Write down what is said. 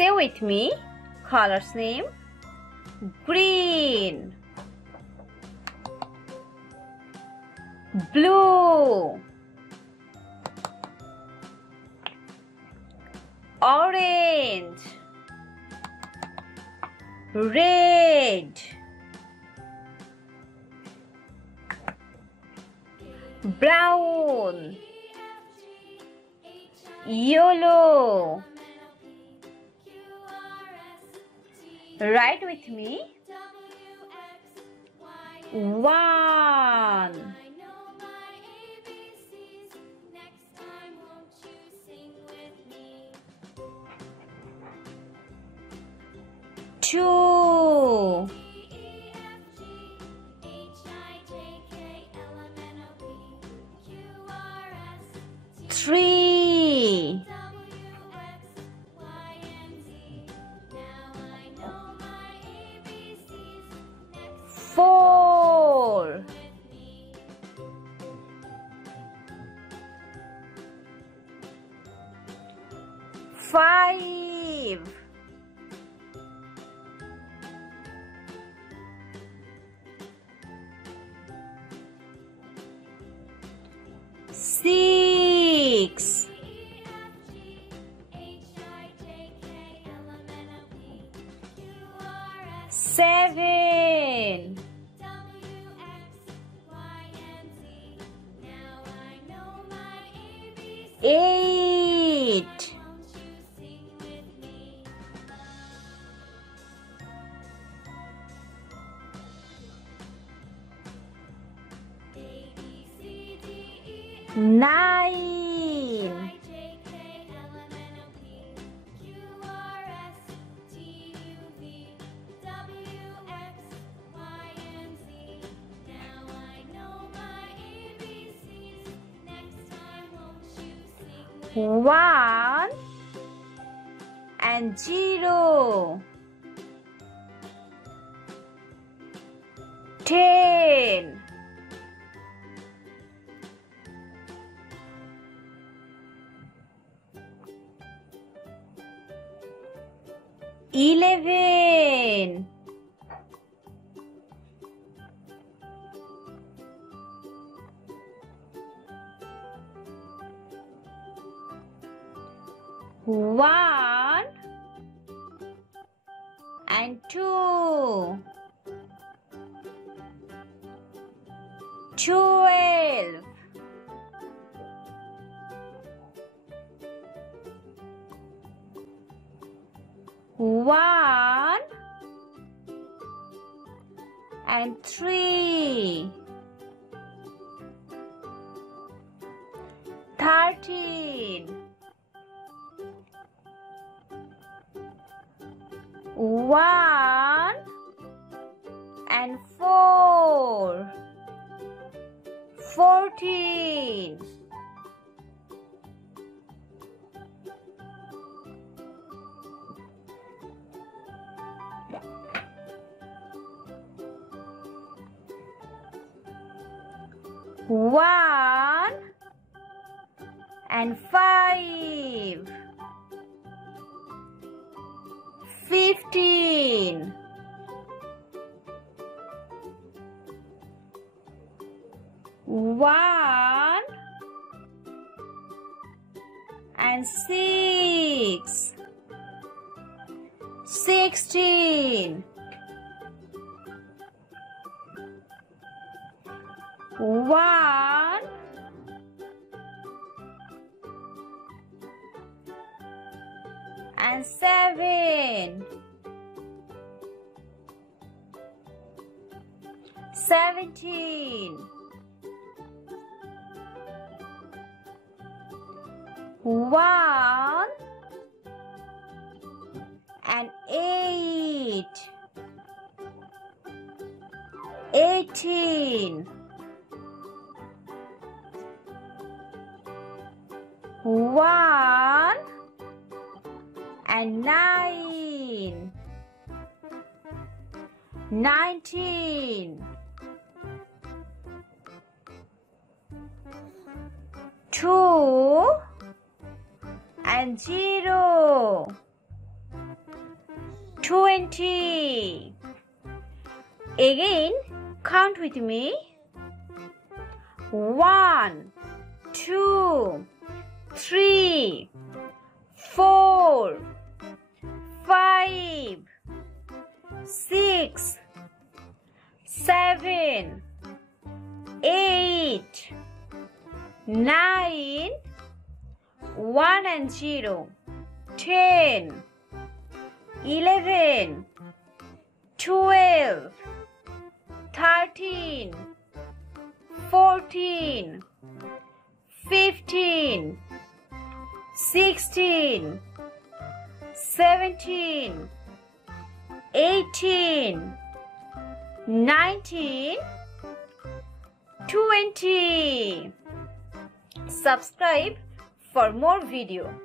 Say with me. Colors name. Green, blue, orange, red, brown, yellow. Write with me. 1, 2, 3, 4, 5, 6, 7, 8, 9, 1 and 0, 10, 11, 1 and 2, 12, 1 and 3, 13, 1 and 4, 14, 1 and 5, 15, 1 and 6, 16, 1 and 7, 17, 1 and 8, 18, 1 and 9, 19, 2 and 0, 20. Again, count with me. 1, 2, 3, 4, 5, 6, 7, 8, 9, 1 and 0, 10, 11, 12, 13, 14, 15, 16, 17, 18, 19, 20. Subscribe for more video.